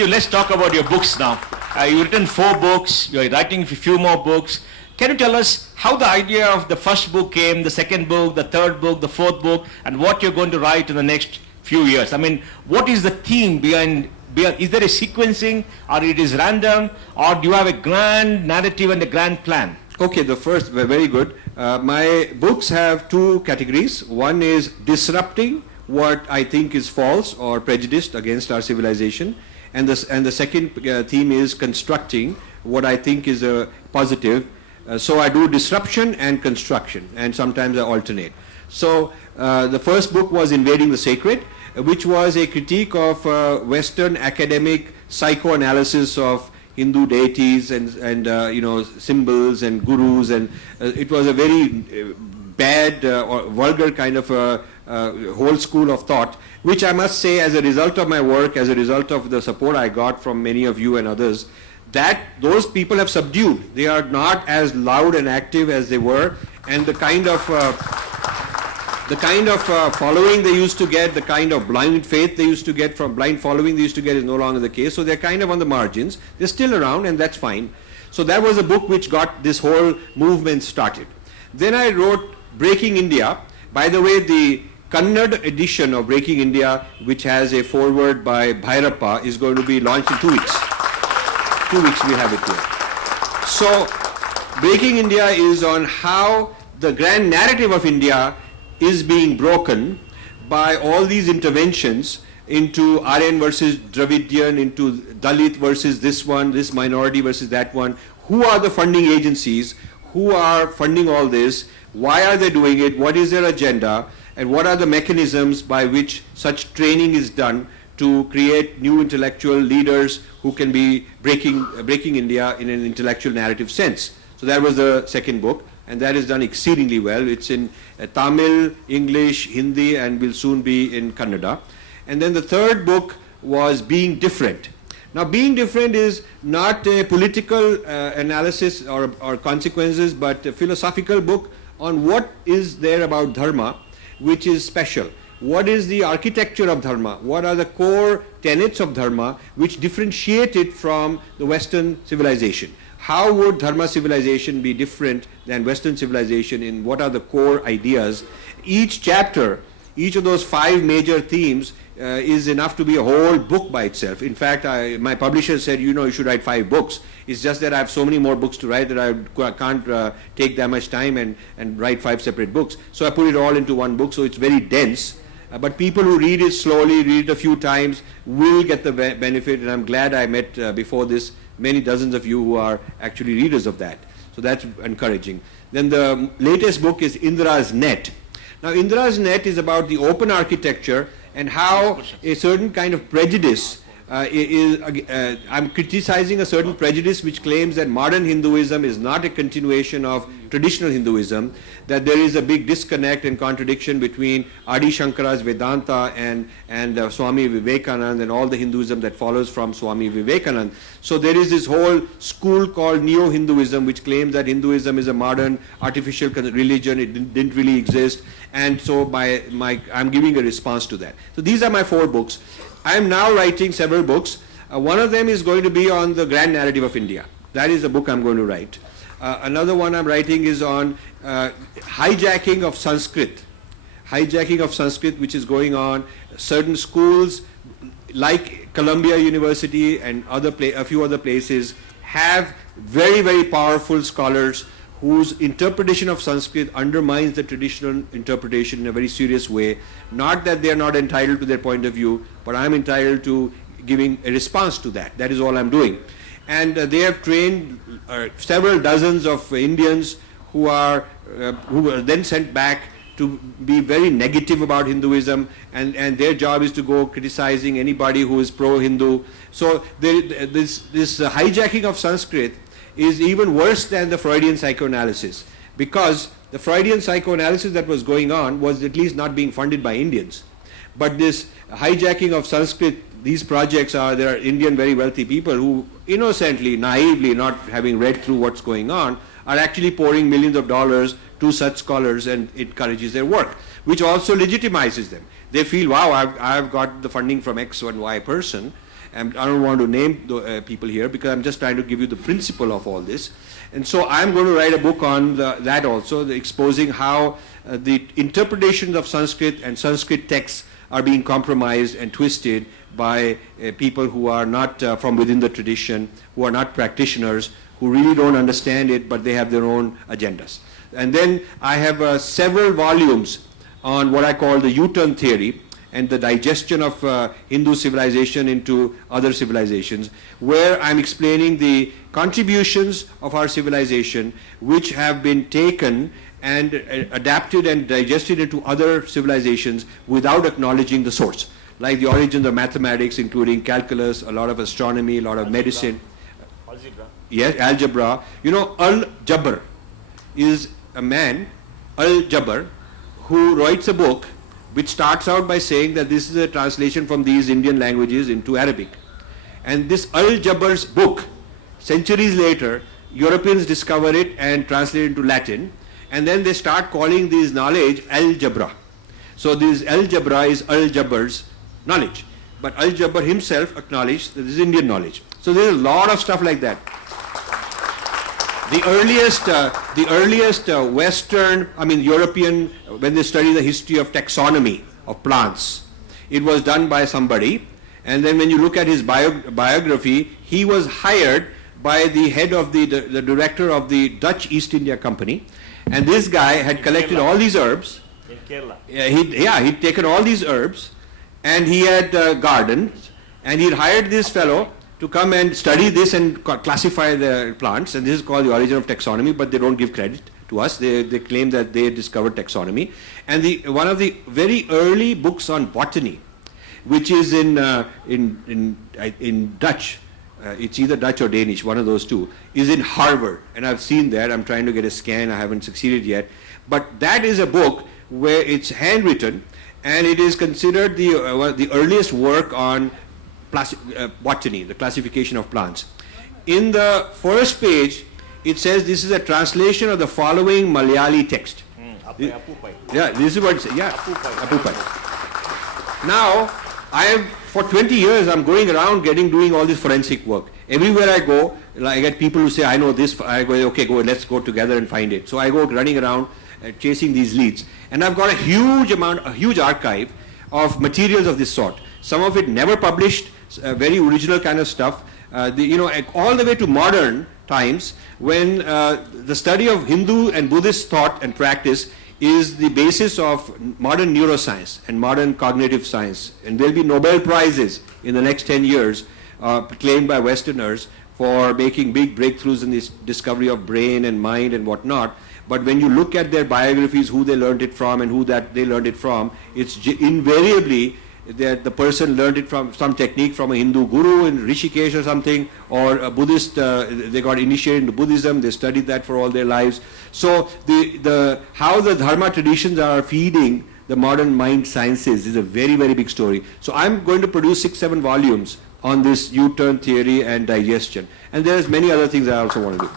Rajiv, let's talk about your books now. You've written 4 books, you're writing a few more books. Can you tell us how the idea of the first book came, the second book, the third book, the fourth book, and what you're going to write in the next few years? I mean, what is the theme behind is there a sequencing, or it is random, or do you have a grand narrative and a grand plan? Okay, the first, very good. My books have 2 categories. One is disrupting what I think is false or prejudiced against our civilization, and the second theme is constructing what I think is a positive. So I do disruption and construction, and sometimes I alternate. So the first book was Invading the Sacred, which was a critique of Western academic psychoanalysis of Hindu deities and symbols and gurus, and it was a very bad or vulgar kind of whole school of thought, which I must say, as a result of my work, as a result of the support I got from many of you and others, that those people have subdued. They are not as loud and active as they were, and the kind of following they used to get, the kind of blind faith they used to get from blind following they used to get is no longer the case. So they're kind of on the margins. They're still around, and that's fine. So that was a book which got this whole movement started. Then I wrote Breaking India. By the way, the Kannada edition of Breaking India, which has a foreword by Bhairappa, is going to be launched in 2 weeks. 2 weeks we have it here. So Breaking India is on how the grand narrative of India is being broken by all these interventions into Aryan versus Dravidian, into Dalit versus this one, this minority versus that one. Who are the funding agencies? Who are funding all this? Why are they doing it? What is their agenda? And what are the mechanisms by which such training is done to create new intellectual leaders who can be breaking India in an intellectual narrative sense? So that was the second book, and that is done exceedingly well. It's in Tamil, English, Hindi, and will soon be in Kannada. And then the third book was Being Different. Now, Being Different is not a political analysis or consequences, but a philosophical book on what is there about dharma which is special. What is the architecture of dharma? What are the core tenets of dharma which differentiate it from the Western civilization? How would dharma civilization be different than Western civilization, in what are the core ideas? Each chapter, each of those 5 major themes is enough to be a whole book by itself. In fact, my publisher said, you should write 5 books. It's just that I have so many more books to write that I can't take that much time and write 5 separate books. So I put it all into one book, so it's very dense. But people who read it slowly, read it a few times, will get the benefit, and I'm glad I met before this many dozens of you who are actually readers of that. So that's encouraging. Then the latest book is Indra's Net. Now, Indra's Net is about the open architecture and how a certain kind of prejudice I'm criticizing a certain prejudice which claims that modern Hinduism is not a continuation of traditional Hinduism, that there is a big disconnect and contradiction between Adi Shankara's Vedanta and Swami Vivekananda and all the Hinduism that follows from Swami Vivekananda. So there is this whole school called Neo-Hinduism which claims that Hinduism is a modern artificial religion, it didn't really exist, and so I'm giving a response to that. So these are my 4 books. I am now writing several books. One of them is going to be on the grand narrative of India. That is the book I'm going to write. Another one I'm writing is on hijacking of Sanskrit. Hijacking of Sanskrit, which is going on. Certain schools like Columbia University and a few other places have very, very powerful scholars whose interpretation of Sanskrit undermines the traditional interpretation in a very serious way. Not that they are not entitled to their point of view, but I'm entitled to giving a response to that. That is all I'm doing. And they have trained several dozens of Indians who were then sent back to be very negative about Hinduism, and their job is to go criticizing anybody who is pro-Hindu. So this hijacking of Sanskrit is even worse than the Freudian psychoanalysis, because the Freudian psychoanalysis that was going on was at least not being funded by Indians. But this hijacking of Sanskrit, these projects there are Indian very wealthy people who innocently, naively, not having read through what's going on, are actually pouring millions of dollars to such scholars, and it encourages their work, which also legitimizes them. They feel, wow, I've got the funding from X and Y person, and I don't want to name the, people here because I'm just trying to give you the principle of all this. And so I'm going to write a book on that also, exposing how the interpretations of Sanskrit and Sanskrit texts are being compromised and twisted by people who are not from within the tradition, who are not practitioners, who really don't understand it, but they have their own agendas. And then I have several volumes on what I call the U-turn theory and the digestion of Hindu civilization into other civilizations, where I'm explaining the contributions of our civilization which have been taken and adapted and digested into other civilizations without acknowledging the source, like the origins of mathematics, including calculus, a lot of astronomy, a lot of medicine. Algebra. Yes, algebra. You know, Al-Jabr is a man, Al-Jabr, who writes a book which starts out by saying that this is a translation from these Indian languages into Arabic. And this Al-Jabr's book, centuries later, Europeans discover it and translate it into Latin, and then they start calling this knowledge Algebra. So this Algebra is Al-Jabr's knowledge. But Al-Jabr himself acknowledged that this is Indian knowledge. So there's a lot of stuff like that. The earliest Western, European, when they study the history of taxonomy of plants, it was done by somebody. And then when you look at his biography, he was hired by the head of the director of the Dutch East India Company. And this guy had collected all these herbs. In Kerala. He'd taken all these herbs and he had gardens, and he'd hired this fellow to come and study this and classify the plants, and this is called the origin of taxonomy, but they don't give credit to us. They claim that they discovered taxonomy. And one of the very early books on botany, which is in Dutch, it's either Dutch or Danish, one of those two, is in Harvard. And I've seen that. I'm trying to get a scan. I haven't succeeded yet. But that is a book where it's handwritten, and it is considered the earliest work on botany, the classification of plants. In the first page, it says this is a translation of the following Malayali text. Apupai. Yeah, this is what it says. Yeah, Apupai. Now, for 20 years, I'm going around doing all this forensic work. Everywhere I go, I get people who say, I know this. I go, okay, let's go together and find it. So I go running around chasing these leads. And I've got a huge archive of materials of this sort. Some of it never published, very original kind of stuff. All the way to modern times, when the study of Hindu and Buddhist thought and practice is the basis of modern neuroscience and modern cognitive science. And there'll be Nobel Prizes in the next 10 years claimed by Westerners for making big breakthroughs in this discovery of brain and mind and whatnot. But when you look at their biographies, who they learned it from and who that they learned it from, it's invariably that the person learned it from some technique from a Hindu guru in Rishikesh or something, or a Buddhist, they got initiated into Buddhism, they studied that for all their lives. So how the Dharma traditions are feeding the modern mind sciences is a very, very big story. So I'm going to produce 6-7 volumes on this U-turn theory and digestion. And there's many other things I also want to do.